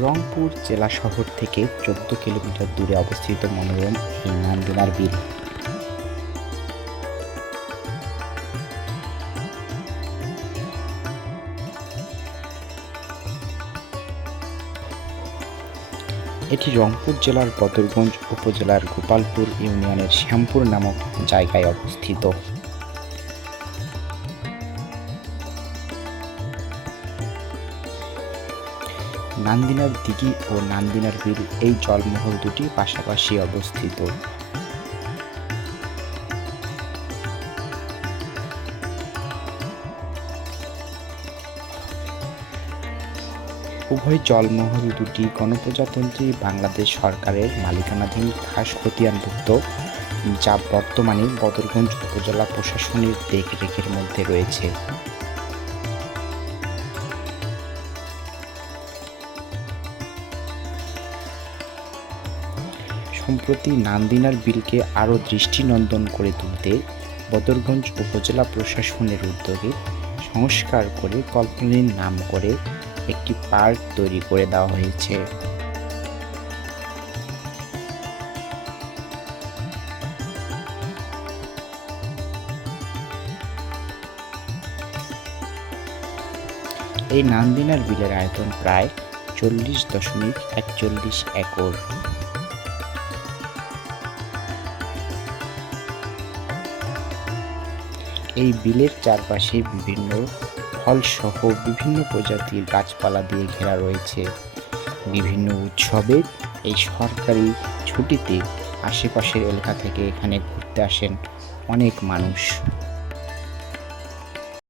রংপুর জেলা শহর থেকে ১৪ কিলোমিটার দূরে অবস্থিত মনোরম এই নান্দিনার বিল। এটি রংপুর জেলার বদরগঞ্জ উপজেলার গোপালপুর ইউনিয়নের শ্যামপুর নামক জায়গায় অবস্থিত। নান্দিনার দিঘি ও নান্দিনার বিল এই জলমহল দুটি পাশাপাশি অবস্থিত। উভয় জলমহল দুটি গণপ্রজাতন্ত্রী বাংলাদেশ সরকারের মালিকানাধীন খাস খতিয়ানভুক্ত, যা বর্তমানে বদরগঞ্জ উপজেলা প্রশাসনের দেখরেখের মধ্যে রয়েছে। সম্প্রতি নান্দিনার বিলকে আরও দৃষ্টিনন্দন করে তুলতে বদরগঞ্জ উপজেলা প্রশাসনের উদ্যোগে সংস্কার করে কল্পনার নাম করে একটি পার্ক তৈরি করে দেওয়া হয়েছে। এই নান্দিনার বিলের আয়তন প্রায় 40.41 একর। এই বিলের চারপাশে বিভিন্ন ফলসহ বিভিন্ন প্রজাতির গাছপালা দিয়ে ঘেরা রয়েছে। বিভিন্ন উৎসবে এই সরকারি ছুটিতে আশেপাশের এলাকা থেকে এখানে ঘুরতে আসেন অনেক মানুষ।